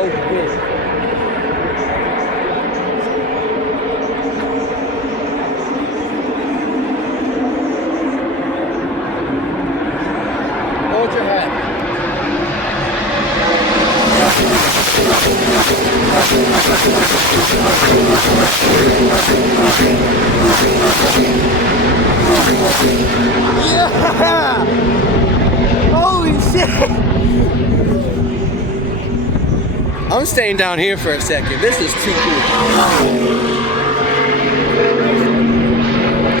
so big. Hold your head. Yeah! Holy shit! I'm staying down here for a second. This is too cool.